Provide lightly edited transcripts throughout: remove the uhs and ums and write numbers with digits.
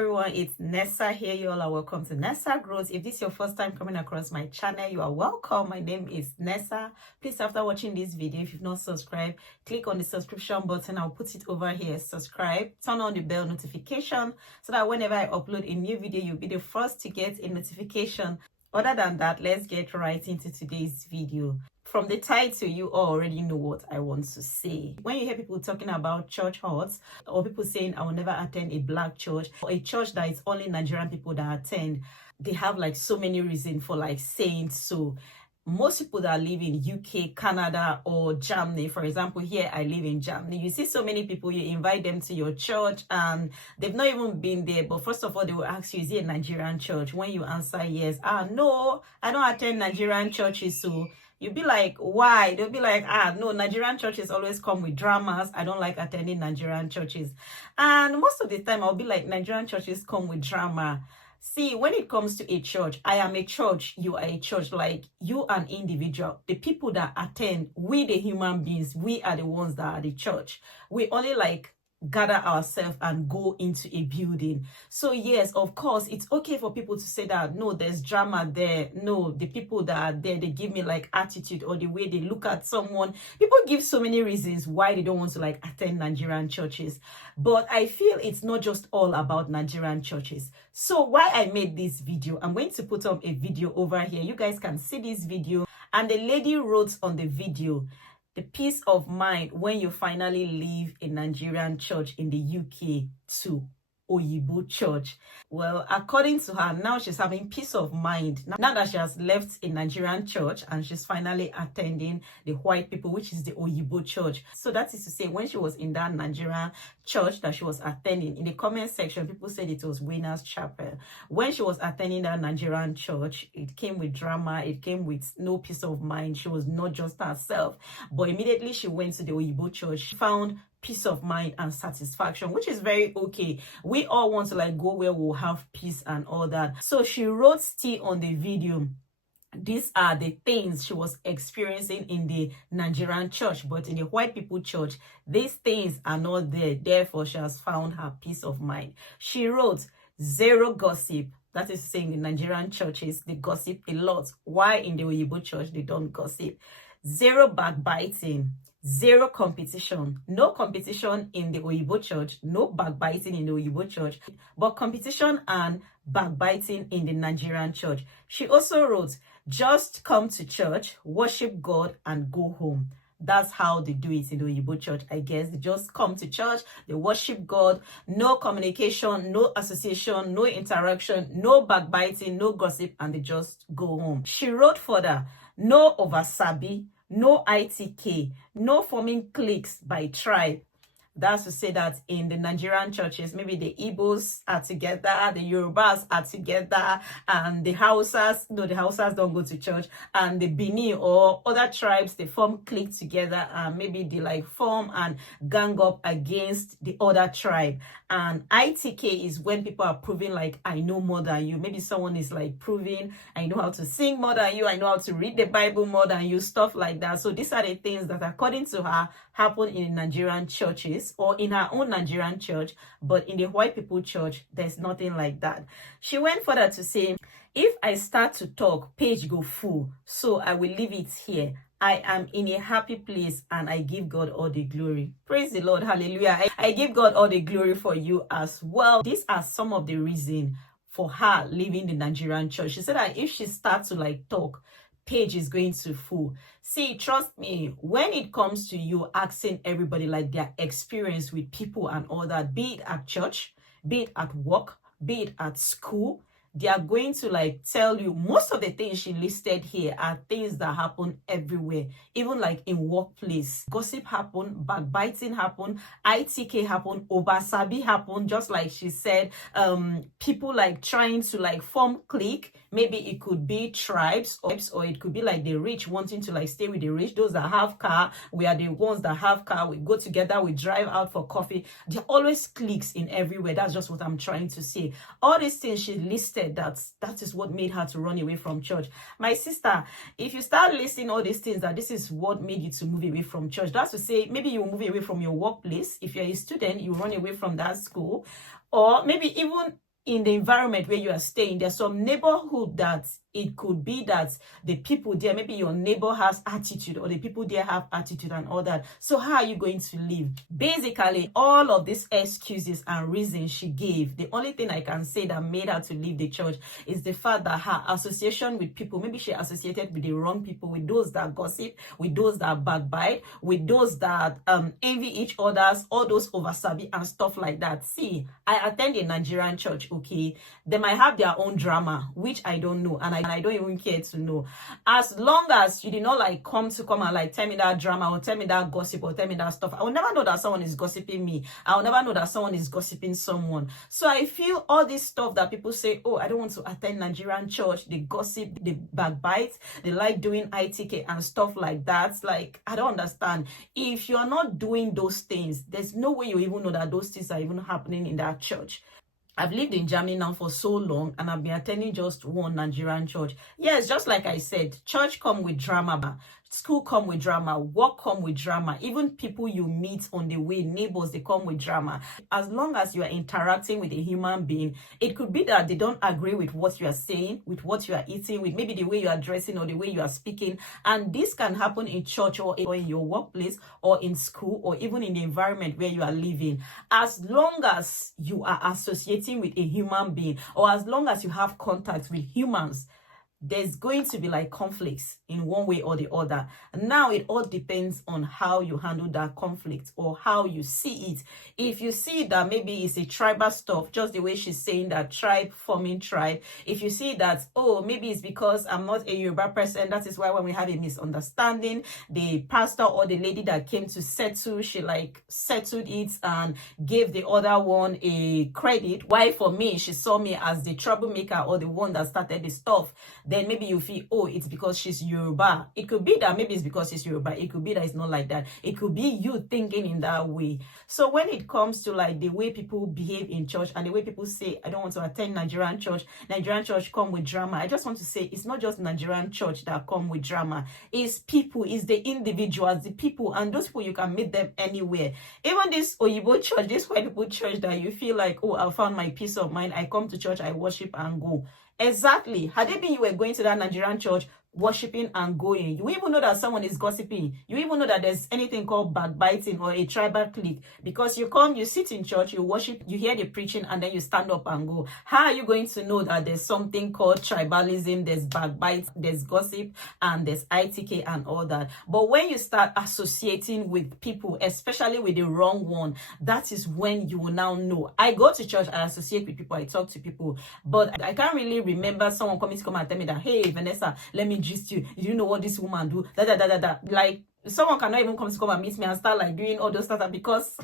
everyone, it's Nessa here. You all are welcome to Nessa Growth. If this is your first time coming across my channel, you are welcome. My name is Nessa. Please, after watching this video, if you've not subscribed, click on the subscription button. I'll put it over here. Subscribe, turn on the bell notification so that whenever I upload a new video, you'll be the first to get a notification. Other than that, let's get right into today's video. From the title, you already know what I want to say. When you hear people talking about church hurts, or people saying, I will never attend a black church, or a church that is only Nigerian people that attend, they have like so many reasons for like saying so. Most people that live in UK, Canada, or Germany, for example, here I live in Germany, you see so many people, you invite them to your church and they've not even been there. But first of all, they will ask you, is it a Nigerian church? When you answer yes, no, I don't attend Nigerian churches. So you'll be like, why? They'll be like, no, Nigerian churches always come with dramas. I don't like attending Nigerian churches. And most of the time, I'll be like, Nigerian churches come with drama. See, when it comes to a church, I am a church, you are a church, like you an individual. The people that attend, we the human beings, we are the ones that are the church. We only like gather ourselves and go into a building. So yes, of course, it's okay for people to say that, no, there's drama there. No, the people that are there, they give me like attitude or the way they look at someone. People give so many reasons why they don't want to like attend Nigerian churches. But I feel it's not just all about Nigerian churches. So why I made this video, I'm going to put up a video over here. You guys can see this video. And the lady wrote on the video, the peace of mind when you finally leave a Nigerian church in the UK to oyinbo church. Well, according to her, now she's having peace of mind now that she has left a Nigerian church and she's finally attending the white people, which is the oyinbo church. So that is to say, when she was in that Nigerian church that she was attending, in the comment section, people said it was Winners Chapel. When she was attending that Nigerian church, it came with drama, it came with no peace of mind. She was not just herself. But immediately she went to the oyinbo church, she found peace of mind and satisfaction, which is very okay. We all want to like go where we'll have peace and all that. So she wrote still on the video, these are the things she was experiencing in the Nigerian church, but in the white people church, these things are not there. Therefore, she has found her peace of mind. She wrote, zero gossip. That is saying in Nigerian churches, they gossip a lot. Why in the oyinbo church, they don't gossip? Zero backbiting. Zero competition. No competition in the oyinbo church. No backbiting in the oyinbo church. But competition and backbiting in the Nigerian church. She also wrote, just come to church, worship God, and go home. That's how they do it in the oyinbo church, I guess. They just come to church, they worship God, no communication, no association, no interaction, no backbiting, no gossip, and they just go home. She wrote further, no oversabi, no ITK, no forming cliques by tribe. That's to say that in the Nigerian churches, maybe the Igbos are together, the Yorubas are together, and the Hausas, no, the Hausas don't go to church, and the Bini or other tribes, they form clique together, and maybe they like form and gang up against the other tribe. And ITK is when people are proving like, I know more than you. Maybe someone is like proving, I know how to sing more than you, I know how to read the Bible more than you, stuff like that. So these are the things that, according to her, happen in Nigerian churches or in her own Nigerian church, but in the white people church, there's nothing like that. She went further to say, if I start to talk, page go full, so I will leave it here. I am in a happy place and I give God all the glory. Praise the Lord. Hallelujah. I give God all the glory for you as well. These are some of the reasons for her leaving the Nigerian church. She said that if she starts to like talk, page is going to full. See, trust me, when it comes to you asking everybody like their experience with people and all that, be it at church, be it at work, be it at school, they are going to like tell you most of the things she listed here are things that happen everywhere, even like in workplace. Gossip happen, backbiting happen, ITK happen, oversabi happen, just like she said. People like trying to like form clique. Maybe it could be tribes, or it could be like the rich wanting to like stay with the rich. Those that have car, we are the ones that have car. We go together, we drive out for coffee. There are always cliques in everywhere. That's just what I'm trying to say. All these things she listed, that is what made her to run away from church. My sister, if you start listing all these things, that this is what made you to move away from church, that's to say maybe you move away from your workplace. If you're a student, you run away from that school, or maybe even in the environment where you are staying, there's some neighborhood that it could be that the people there, maybe your neighbor has attitude or the people there have attitude and all that. So how are you going to live? Basically, all of these excuses and reasons she gave, the only thing I can say that made her to leave the church is the fact that her association with people, maybe she associated with the wrong people, with those that gossip, with those that backbite, with those that envy each other's, all those oversabi and stuff like that. See, I attend a Nigerian church, okay? They might have their own drama, which I don't know, and I don't even care to know. As long as you did not like come and like tell me that drama or tell me that gossip or tell me that stuff, I will never know that someone is gossiping me. I will never know that someone is gossiping someone. So I feel all this stuff that people say, oh, I don't want to attend Nigerian church, they gossip, they backbite, they like doing ITK and stuff like that. Like, I don't understand. If you are not doing those things, there's no way you even know that those things are even happening in that church. I've lived in Germany now for so long, and I've been attending just one Nigerian church. Yes, just like I said, church come with drama, school come with drama, work come with drama, even people you meet on the way, neighbors, they come with drama. As long as you are interacting with a human being, it could be that they don't agree with what you are saying, with what you are eating, with maybe the way you are dressing or the way you are speaking. And this can happen in church or in your workplace or in school or even in the environment where you are living. As long as you are associating with a human being, or as long as you have contact with humans, there's going to be like conflicts in one way or the other. Now it all depends on how you handle that conflict or how you see it. If you see that maybe it's a tribal stuff, just the way she's saying that tribe forming tribe. If you see that, oh, maybe it's because I'm not a Yoruba person, that is why when we have a misunderstanding, the pastor or the lady that came to settle, she like settled it and gave the other one a credit. Why for me, she saw me as the troublemaker or the one that started the stuff. Then maybe you feel, oh, it's because she's Yoruba. It could be that maybe it's because she's Yoruba. It could be that it's not like that. It could be you thinking in that way. So when it comes to like the way people behave in church and the way people say, I don't want to attend Nigerian church come with drama. I just want to say it's not just Nigerian church that come with drama. It's people, it's the individuals, the people, and those people, you can meet them anywhere. Even this oyinbo church, this white people church that you feel like, oh, I found my peace of mind. I come to church, I worship and go. Exactly. Had it been you were going to that Nigerian church, worshiping and going, you even know that someone is gossiping. You even know that there's anything called backbiting or a tribal clique, because you come, you sit in church, you worship, you hear the preaching, and then you stand up and go. How are you going to know that there's something called tribalism, there's backbite, there's gossip, and there's ITK and all that? But when you start associating with people, especially with the wrong one, that is when you will now know. I go to church, I associate with people, I talk to people, but I can't really remember someone coming to come and tell me that, hey, Vanessa, let me gist you. You know what this woman do? Like, someone cannot even come and meet me and start like doing all those stuff, because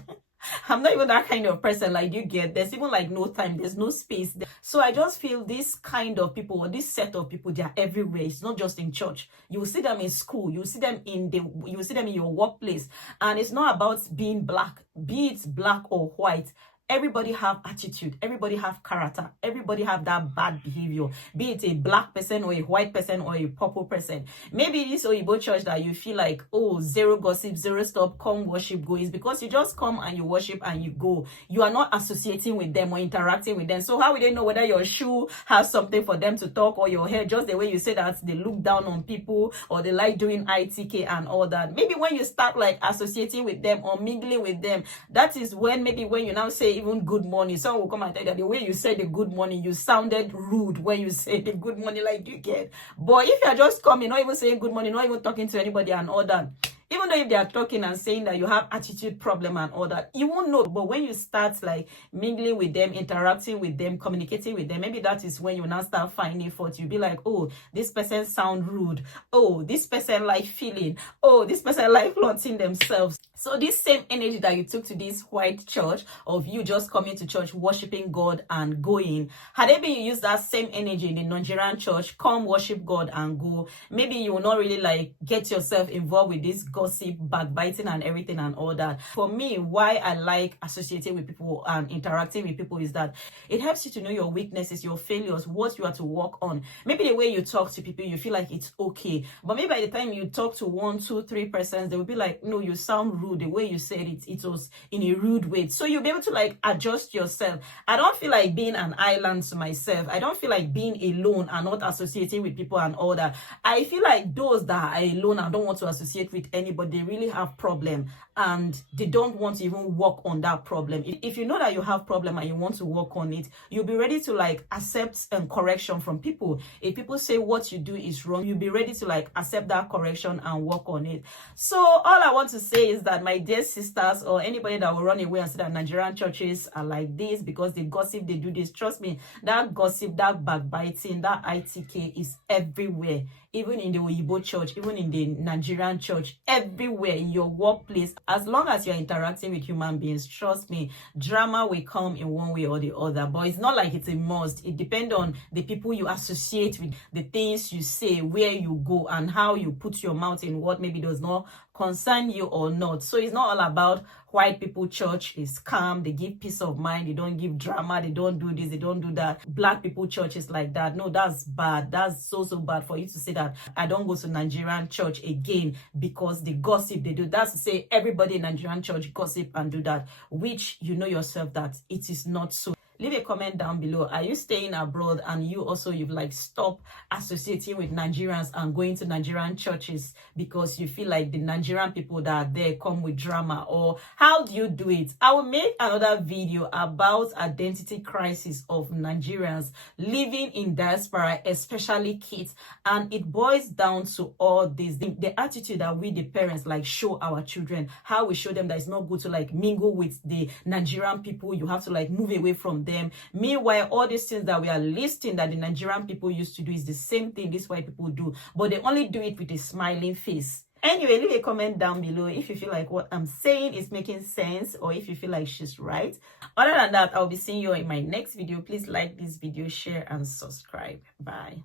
I'm not even that kind of person. Like, you get, there's even like no time, there's no space there. So I just feel this kind of people, or this set of people, they are everywhere. It's not just in church. You will see them in school, you will see them in your workplace. And it's not about being black, be it black or white. Everybody have attitude, everybody have character, everybody have that bad behavior, be it a black person or a white person or a purple person. Maybe this oyinbo church that you feel like, oh, zero gossip, zero stop, come worship, go, is because you just come and you worship and you go. You are not associating with them or interacting with them. So how will they know whether your shoe has something for them to talk, or your hair, just the way you say that they look down on people or they like doing ITK and all that? Maybe when you start like associating with them or mingling with them, that is when maybe when you now say even good morning, someone will come and tell you that the way you said the good morning, you sounded rude when you said the good morning, like, you get. But if you're just coming, not even saying good morning, not even talking to anybody and all that, even though if they are talking and saying that you have attitude problem and all that, you won't know. But when you start like mingling with them, interacting with them, communicating with them, maybe that is when you now start finding fault. You'll be like, oh, this person sound rude. Oh, this person like feeling. Oh, this person like flaunting themselves. So this same energy that you took to this white church of you just coming to church, worshiping God and going, had it been you use that same energy in the Nigerian church, come worship God and go, maybe you will not really like get yourself involved with this gossip, backbiting and everything and all that. For me, why I like associating with people and interacting with people is that it helps you to know your weaknesses, your failures, what you are to work on. Maybe the way you talk to people, you feel like it's okay. But maybe by the time you talk to 1, 2, 3 persons, they will be like, no, you sound rude. rude. The way you said it was in a rude way. So you'll be able to like adjust yourself. I don't feel like being an island to myself. I don't feel like being alone and not associating with people and all that. I feel like those that are alone and don't want to associate with anybody, they really have problem, and they don't want to even work on that problem. If you know that you have problem and you want to work on it, you'll be ready to like accept correction from people. If people say what you do is wrong, you'll be ready to like accept that correction and work on it. So all I want to say is that, my dear sisters, or anybody that will run away and say that Nigerian churches are like this because they gossip, they do this, trust me, that gossip, that backbiting, that ITK is everywhere. Even in the oyinbo church, even in the Nigerian church, everywhere, in your workplace. As long as you're interacting with human beings, trust me, drama will come in one way or the other. But it's not like it's a must. It depends on the people you associate with, the things you say, where you go, and how you put your mouth in what maybe does not concern you or not. So it's not all about white people church is calm, they give peace of mind, they don't give drama, they don't do this, they don't do that. Black people church is like that. No, that's bad. That's so bad for you to say that I don't go to Nigerian church again because the gossip they do. That's to say everybody in Nigerian church gossip and do that, which you know yourself that it is not so. Leave a comment down below. Are you staying abroad and you've like stopped associating with Nigerians and going to Nigerian churches because you feel like the Nigerian people that are there come with drama? Or how do you do it? I will make another video about identity crisis of Nigerians living in diaspora, especially kids, and it boils down to all this, the attitude that we the parents like show our children, how we show them that it's not good to like mingle with the Nigerian people. You have to like move away from them. Meanwhile, all these things that we are listing that the Nigerian people used to do is the same thing these white people do, but they only do it with a smiling face. Anyway, leave a comment down below if you feel like what I'm saying is making sense, or if you feel like she's right. Other than that, I'll be seeing you in my next video. Please like this video, share, and subscribe. Bye.